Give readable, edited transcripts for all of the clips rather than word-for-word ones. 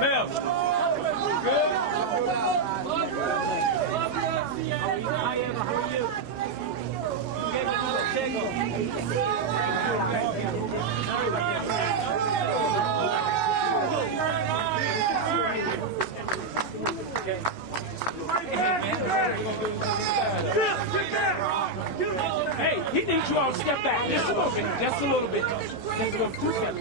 Mel. Good. Hi, Emma. How are you? Give me another tickle. Hey, he needs you all to step back just a little bit. Just a little bit. Just a little 2 steps.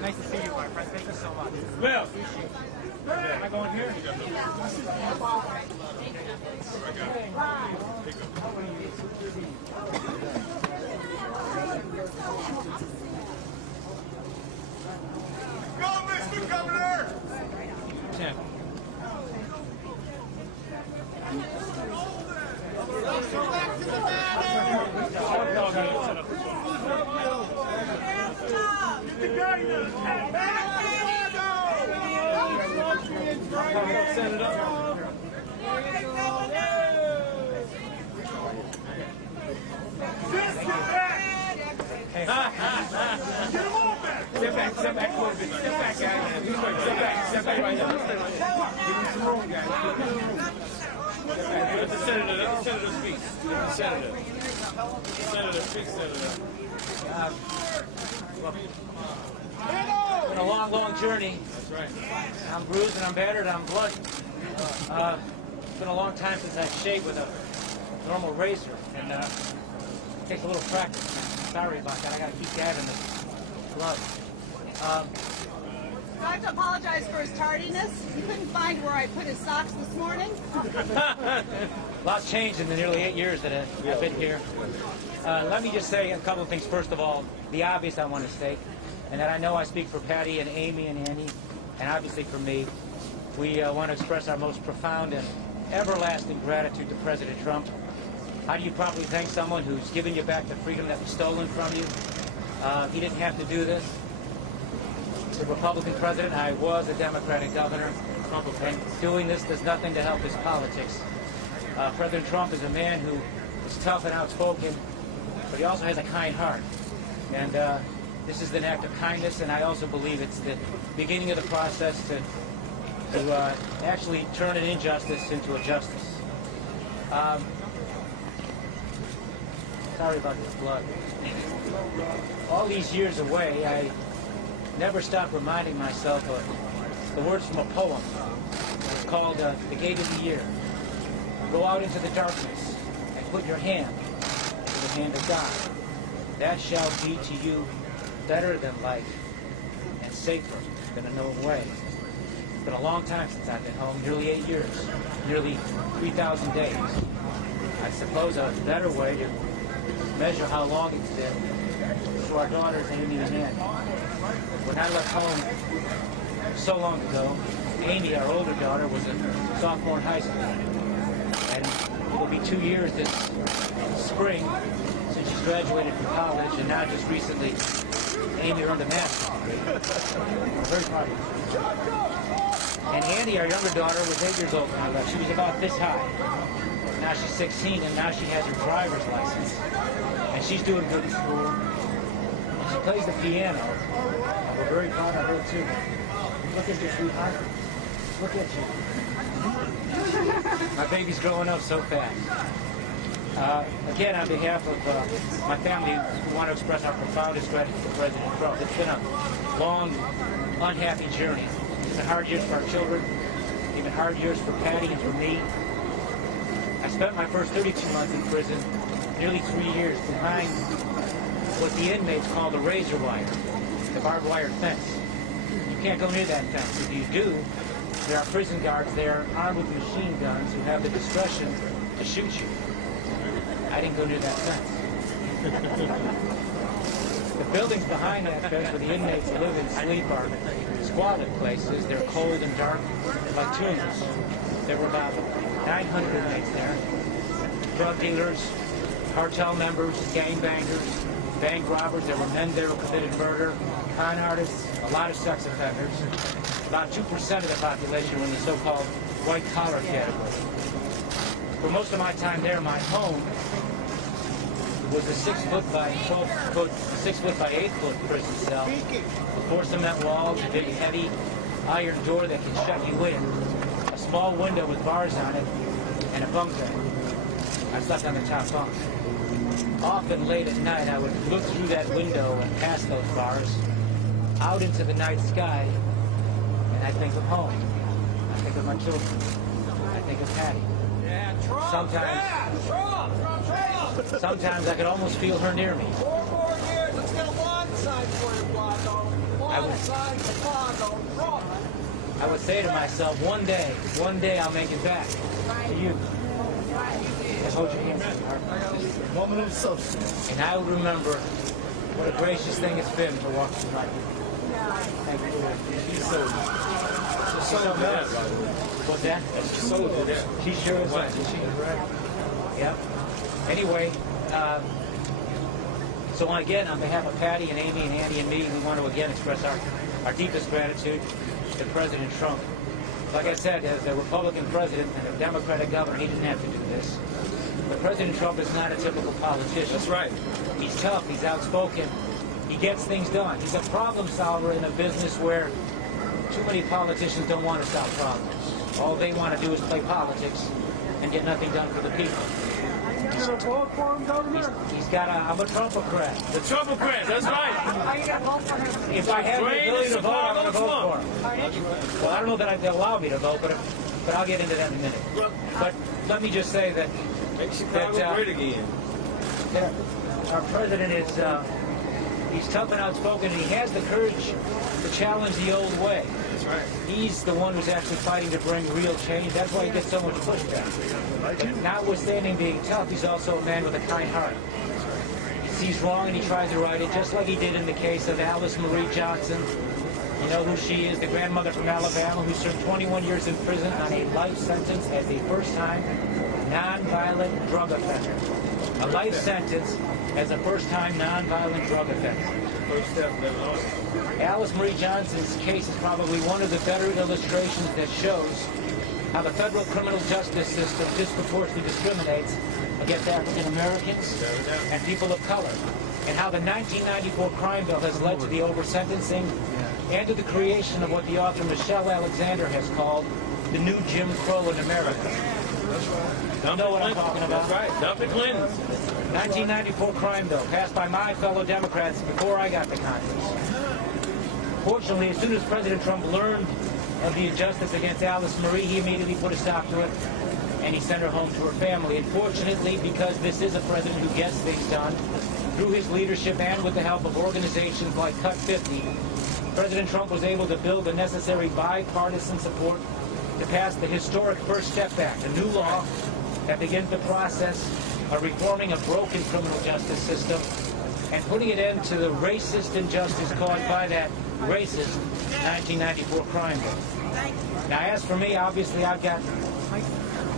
Nice to see you, my friend. Thank you so much. Well, am I going here? Go, Mr. Governor! Tim. Back to the banner! Get the guy in there! Back to Blago! Set it up. Just get back! Hey. Get him all back! Step back a little bit. Step back, guys. Step back right now. Give him some room, guys. Let the senator speak. Senator speak, Senator. It's been a long, long journey. That's right. I'm bruised and I'm battered, I'm bloody. It's been a long time since I've shaved with a normal razor, and it takes a little practice. Sorry about that. I got to keep gathering the blood. I have to apologize for his tardiness. He couldn't find where I put his socks this morning. Lots changed in the nearly 8 years that I've been here. Let me just say a couple of things. First of all, the obvious I want to state, and that I know I speak for Patty and Amy and Annie, and obviously for me. We want to express our most profound and everlasting gratitude to President Trump. How do you properly thank someone who's given you back the freedom that was stolen from you? He didn't have to do this. The Republican president, I was a Democratic governor, and doing this does nothing to help his politics. President Trump is a man who is tough and outspoken, but he also has a kind heart. And this is an act of kindness, and I also believe it's the beginning of the process to actually turn an injustice into a justice. Sorry about this blood. All these years away, I never stopped reminding myself of the words from a poem. It's called The Gate of the Year. Go out into the darkness and put your hand in the hand of God. That shall be to you better than life and safer than a known way. It's been a long time since I've been home, nearly 8 years, nearly 3,000 days. I suppose a better way to measure how long it's been to our daughters, Amy and Annie. When I left home so long ago, Amy, our older daughter, was a sophomore in high school. And it will be 2 years this spring since she's graduated from college, and now just recently, Amy earned a master's degree. I'm very proud of her. And Annie, our younger daughter, was 8 years old when I left. She was about this high. Now she's 16, and now she has her driver's license. And she's doing good in school. And she plays the piano. We're very proud of her, too. Look at you, sweetheart. Look at you. My baby's growing up so fast. Again, on behalf of my family, we want to express our profoundest gratitude to President Trump. It's been a long, unhappy journey. It's been hard years for our children, even hard years for Patty and for me. I spent my first 32 months in prison, nearly 3 years, behind what the inmates call the razor wire, the barbed wire fence. You can't go near that fence. If you do, there are prison guards there armed with machine guns who have the discretion to shoot you. I didn't go near that fence. The buildings behind that fence where the inmates live and sleep are squalid places. They're cold and dark, like tombs. There were about 900 inmates there. Drug dealers, cartel members, gangbangers, bank robbers. There were men there who committed murder, con artists, a lot of sex offenders. About 2% of the population were in the so-called white-collar category. For most of my time there, my home was a 6 foot by 12 foot, 6 foot by 8 foot prison cell. A 4 cement walls, a big heavy iron door that can shut you in, a small window with bars on it, and a bunk bed. I slept on the top bunk. Often late at night, I would look through that window and past those bars, out into the night sky, and I think of home. I think of my children. I think of Patty. Sometimes I could almost feel her near me. 4 more years. Let's get a lawn sign for you, Blago. Lawn sign for Blago. Run. I would say to myself, one day I'll make it back to you. And hold your hand. Moment of substance. And I would remember what a gracious thing it's been to walk through life. Thank you. She's so bad. What's that? She's so bad. She sure is. Right. She's right. Yep. Anyway, so again, on behalf of Patty and Amy and Andy and me, we want to again express our deepest gratitude to President Trump. Like I said, as a Republican president and a Democratic governor, he didn't have to do this. But President Trump is not a typical politician. That's right. He's tough, he's outspoken, he gets things done. He's a problem solver in a business where too many politicians don't want to solve problems. All they want to do is play politics and get nothing done for the people. You gonna vote for him, Governor? He's got I'm a Trumpocrat. The Trumpocrat, that's right. Are you going to vote for him? If I have the ability to vote, I'm going to vote for him. Well, I don't know that they'll allow me to vote, but I'll get into that in a minute. But let me just say that Make Chicago great again. our president is he's tough and outspoken, and he has the courage to challenge the old way. That's right. He's the one who's actually fighting to bring real change. That's why he gets so much pushback. But notwithstanding being tough, he's also a man with a kind heart. He sees wrong and he tries to right it, just like he did in the case of Alice Marie Johnson. You know who she is, the grandmother from Alabama who served 21 years in prison on a life sentence as a first-time non-violent drug offender. A life sentence as a first-time non-violent drug offender. First step, Alice Marie Johnson's case is probably one of the better illustrations that shows how the federal criminal justice system disproportionately discriminates against African Americans and people of color, and how the 1994 crime bill has led to the over-sentencing and to the creation of what the author Michelle Alexander has called the new Jim Crow in America. You know what I'm talking about? That's right. Dumping Clinton's. 1994 crime bill passed by my fellow Democrats before I got to Congress. Fortunately, as soon as President Trump learned of the injustice against Alice Marie, he immediately put a stop to it, and he sent her home to her family. And fortunately, because this is a president who gets things done, through his leadership and with the help of organizations like Cut 50, President Trump was able to build the necessary bipartisan support to pass the historic First Step Act, a new law that begins the process of reforming a broken criminal justice system and putting an end to the racist injustice caused by that racist 1994 crime bill. Now, as for me, obviously, I've got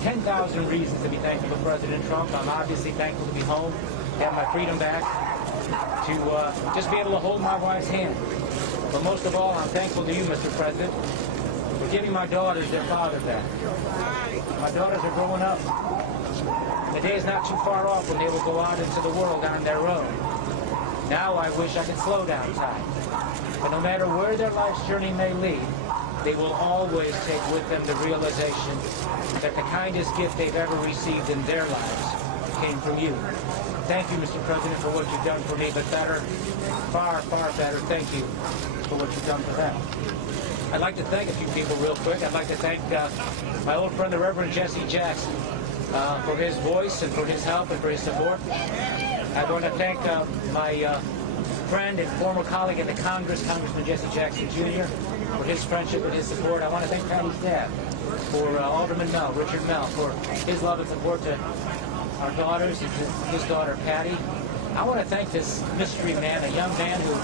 10,000 reasons to be thankful to President Trump. I'm obviously thankful to be home, to have my freedom back, to just be able to hold my wife's hand. But most of all, I'm thankful to you, Mr. President, for giving my daughters their father back. My daughters are growing up. The day is not too far off when they will go out into the world on their own. Now I wish I could slow down time. But no matter where their life's journey may lead, they will always take with them the realization that the kindest gift they've ever received in their lives came from you. Thank you, Mr. President, for what you've done for me, but better, far, far better, thank you for what you've done for them. I'd like to thank a few people real quick. I'd like to thank my old friend, the Reverend Jesse Jackson, for his voice and for his help and for his support. I want to thank my friend and former colleague in the Congress, Congressman Jesse Jackson Jr., for his friendship and his support. I want to thank Patty's dad, for Alderman Mel, Richard Mel, for his love and support to our daughters and to his daughter Patty. I want to thank this mystery man, a young man who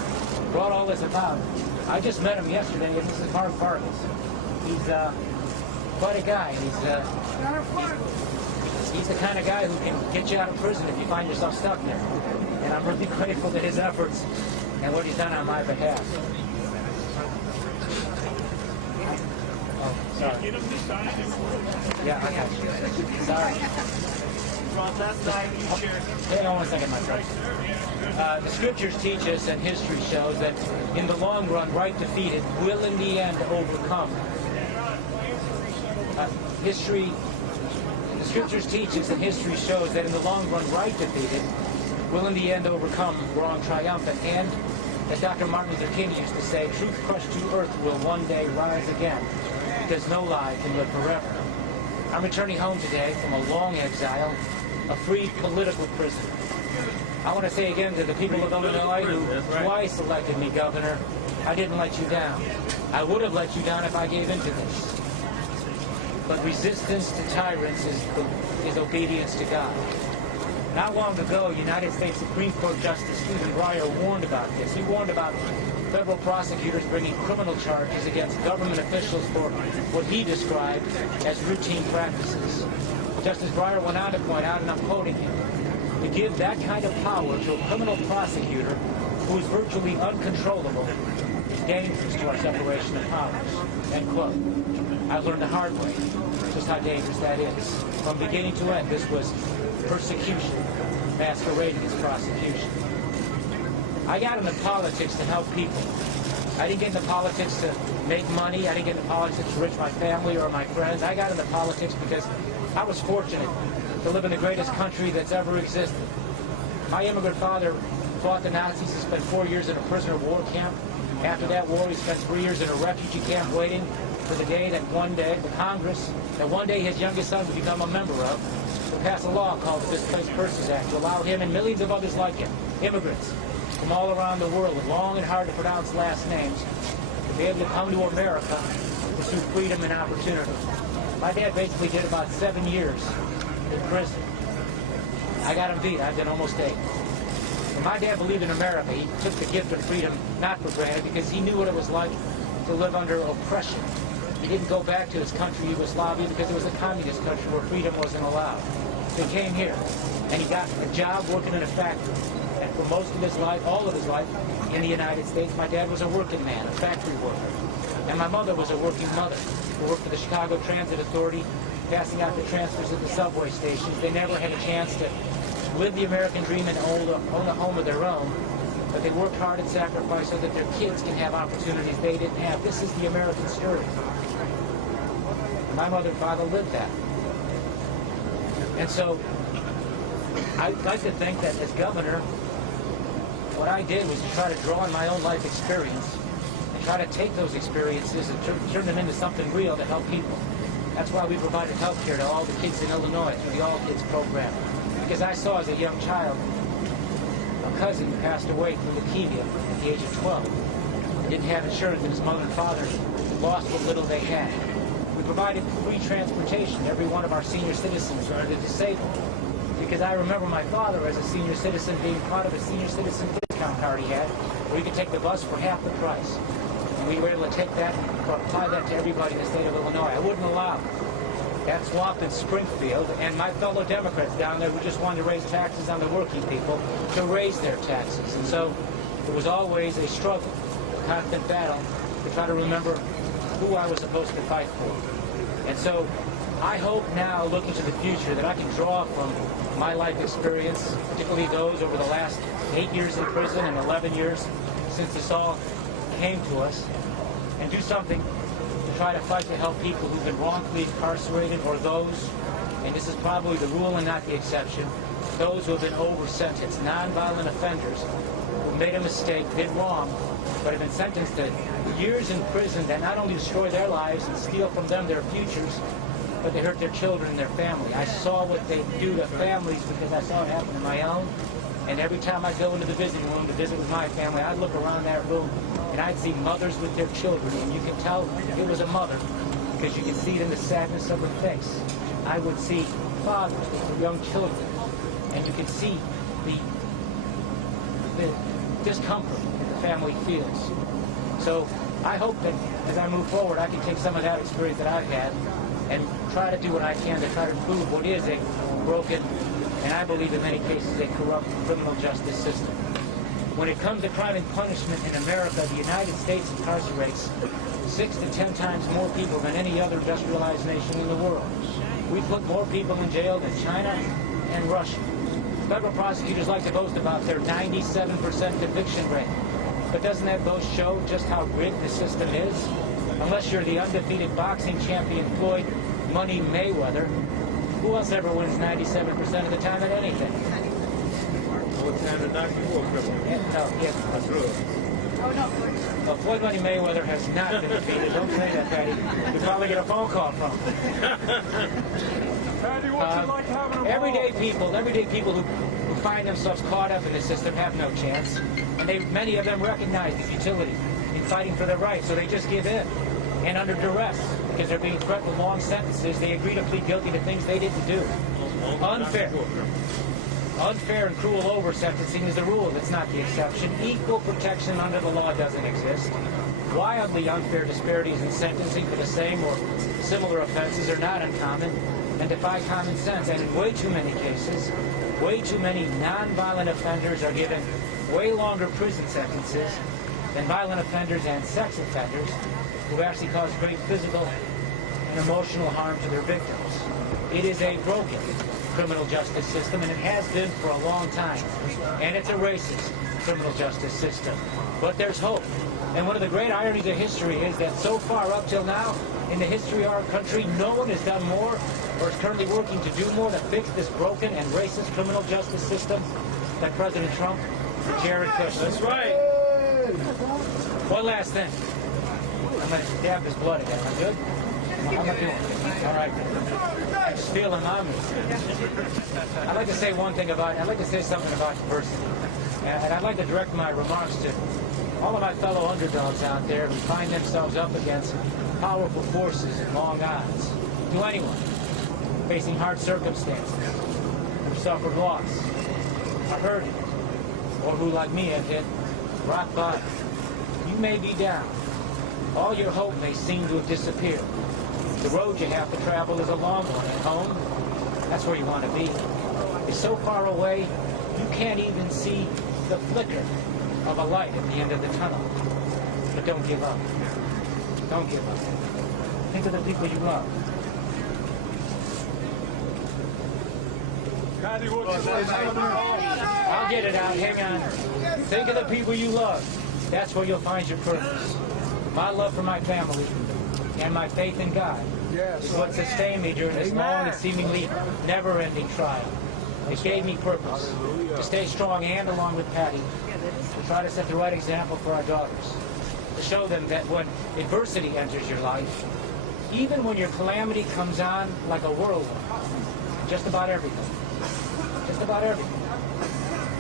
brought all this about. I just met him yesterday, and this is Mark Vargas. He's quite a guy. He's the kind of guy who can get you out of prison if you find yourself stuck there. And I'm really grateful to his efforts and what he's done on my behalf. Oh, sorry. Yeah, I got you. Sorry. from last night. You shared. Hang on one second, my friend. The scriptures teach us, and history shows, that in the long run, right defeated will in the end overcome. The scriptures teach us, and history shows, that in the long run, right defeated will in the end overcome, wrong triumphant. And, as Dr. Martin Luther King used to say, truth crushed to earth will one day rise again, because no lie can live forever. I'm returning home today from a long exile, a free political prisoner. I want to say again to the people of Illinois who twice elected me governor, I didn't let you down. I would have let you down if I gave in to this. But resistance to tyrants is obedience to God. Not long ago, United States Supreme Court Justice Stephen Breyer warned about this. He warned about federal prosecutors bringing criminal charges against government officials for what he described as routine practices. Justice Breyer went on to point out, and I'm quoting him, to give that kind of power to a criminal prosecutor who is virtually uncontrollable is dangerous to our separation of powers. End quote. I've learned the hard way just how dangerous that is. From beginning to end, this was persecution masquerading as prosecution. I got into politics to help people. I didn't get into politics to make money. I didn't get into politics to enrich my family or my friends. I got into politics because I was fortunate to live in the greatest country that's ever existed. My immigrant father fought the Nazis and spent 4 years in a prisoner of war camp. After that war, he spent 3 years in a refugee camp waiting for the day that one day, the Congress, that one day his youngest son would become a member of, to pass a law called the Displaced Persons Act to allow him and millions of others like him, immigrants from all around the world with long and hard to pronounce last names, to be able to come to America and pursue freedom and opportunity. My dad basically did about 7 years in prison. I got him beat. I've done almost 8. When my dad believed in America, he took the gift of freedom not for granted because he knew what it was like to live under oppression. He didn't go back to his country, Yugoslavia, because it was a communist country where freedom wasn't allowed. So he came here, and he got a job working in a factory. And for most of his life, all of his life, in the United States, my dad was a working man, a factory worker. And my mother was a working mother who worked for the Chicago Transit Authority, passing out the transfers at the subway stations. They never had a chance to live the American dream and own a home of their own, but they worked hard and sacrificed so that their kids can have opportunities they didn't have. This is the American story. My mother and father lived that. And so I'd like to think that as governor, what I did was to try to draw on my own life experience and try to take those experiences and turn them into something real to help people. That's why we provided health care to all the kids in Illinois through the All Kids program. Because I saw as a young child, a cousin passed away from leukemia at the age of 12. He didn't have insurance, and his mother and father lost what little they had. We provided free transportation to every one of our senior citizens or the disabled. Because I remember my father as a senior citizen being part of a senior citizen discount card he had, where he could take the bus for half the price. And we were able to take that or apply that to everybody in the state of Illinois. I wouldn't allow that swamp in Springfield and my fellow Democrats down there who just wanted to raise taxes on the working people to raise their taxes. And so it was always a struggle, a constant battle to try to remember who I was supposed to fight for. And so I hope now, looking to the future, that I can draw from my life experience, particularly those over the last 8 years in prison and 11 years since this all came to us, and do something to try to fight to help people who've been wrongfully incarcerated, or those, and this is probably the rule and not the exception, those who have been over-sentenced, nonviolent offenders who made a mistake, did wrong, but have been sentenced to years in prison that not only destroy their lives and steal from them their futures, but they hurt their children and their family. I saw what they do to families because I saw it happen in my own. And every time I go into the visiting room to visit with my family, I'd look around that room and I'd see mothers with their children. And you can tell it was a mother because you can see it in the sadness of her face. I would see fathers with their young children. And you can see the discomfort that the family feels. So I hope that as I move forward, I can take some of that experience that I've had and try to do what I can to try to improve what is a broken, and I believe in many cases, a corrupt criminal justice system. When it comes to crime and punishment in America, the United States incarcerates 6 to 10 times more people than any other industrialized nation in the world. We put more people in jail than China, and rushing. Federal prosecutors like to boast about their 97% conviction rate. But doesn't that boast show just how rigged the system is? Unless you're the undefeated boxing champion Floyd Money Mayweather, who else ever wins 97% of the time at anything? Oh, no. Well, Floyd Money Mayweather has not been defeated. Don't say that, Patty. You'll probably get a phone call from him. Patty, what's it like having a Everyday people who find themselves caught up in the system have no chance. And many of them recognize the utility in fighting for their rights, so they just give in. And under duress, because they're being threatened with long sentences, they agree to plead guilty to things they didn't do. Unfair. Unfair and cruel over-sentencing is the rule. It's not the exception. Equal protection under the law doesn't exist. Wildly unfair disparities in sentencing for the same or similar offenses are not uncommon and defy common sense. And in way too many cases, way too many non-violent offenders are given way longer prison sentences than violent offenders and sex offenders who actually cause great physical and emotional harm to their victims. It is a broken criminal justice system, and it has been for a long time. And it's a racist criminal justice system. But there's hope. And one of the great ironies of history is that so far up till now, in the history of our country, no one has done more or is currently working to do more to fix this broken and racist criminal justice system than President Trump and Jared Kushner. That's right. One last thing. I'm going to dab his blood again. Am I good? How am I doing? All right. I'm just feeling on me. I'd like to say something about diversity. And I'd like to direct my remarks to all of my fellow underdogs out there who find themselves up against powerful forces and long odds. To anyone facing hard circumstances, who suffered loss, are hurting, or who, like me, have hit rock bottom. You may be down. All your hope may seem to have disappeared. The road you have to travel is a long one, and home, that's where you want to be. It's so far away, you can't even see the flicker of a light at the end of the tunnel. But don't give up. Don't give up. Think of the people you love. Patty, what's it like having a I'll get it out. Hang on. Think of the people you love. That's where you'll find your purpose. My love for my family and my faith in God is what sustained me during this long and seemingly never-ending trial. It gave me purpose to stay strong and, along with Patty, to try to set the right example for our daughters, to show them that when adversity enters your life, even when your calamity comes on like a whirlwind, just about everything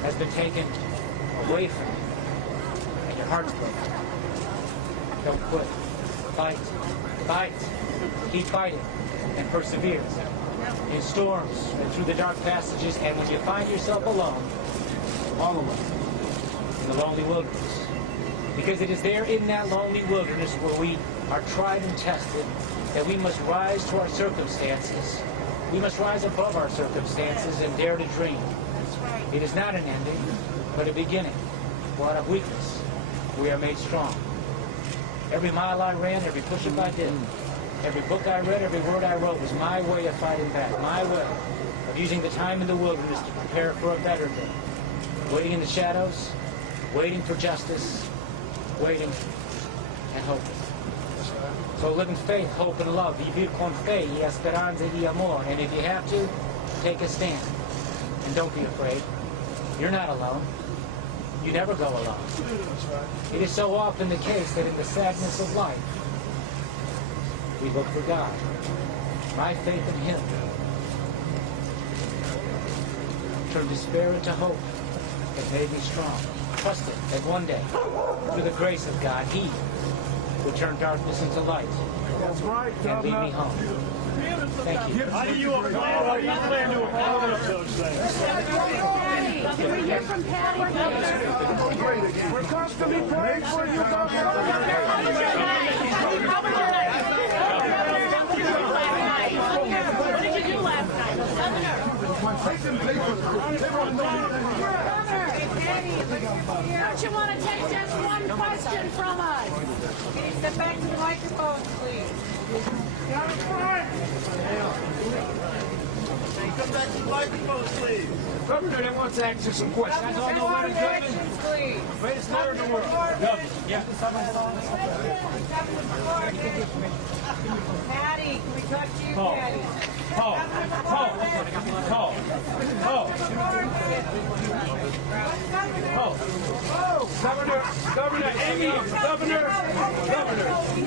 has been taken away from you, and your heart's broken. Don't quit. Fight. Keep fighting and persevere in storms and through the dark passages, and when you find yourself alone, all alone, in the lonely wilderness. Because it is there in that lonely wilderness where we are tried and tested that we must rise to our circumstances. We must rise above our circumstances and dare to dream. It is not an ending, but a beginning. For out of weakness, we are made strong. Every mile I ran, every push-up I did, every book I read, every word I wrote was my way of fighting back, my way of using the time in the wilderness to prepare for a better day. Waiting in the shadows, waiting for justice, waiting and hoping. So live in faith, hope, and love. Vivir con fe y esperanza y amor. And if you have to, take a stand. And don't be afraid. You're not alone. You never go alone. It is so often the case that in the sadness of life, we look for God. My faith in Him turned despair into hope that made me strong. Trusted that one day, through the grace of God, He would turn darkness into light. That's right, and lead me home. Thank you. How do you plan to accomplish those things? Can we hear from Patty? We're constantly praying for you, Governor. What did you do last night? Don't you want to take just one question from us? Can you step back to the microphone, please? Come back to the microphone, please. Governor, they want to ask you some questions. That's all no ladies and gentlemen. please. Greatest lawyer in the world. Governor. Yeah. Patty, can we talk to you, Paul. Patty? Paul. Paul. Paul. Paul. Paul. Governor. Governor. Amy. Governor. Governor.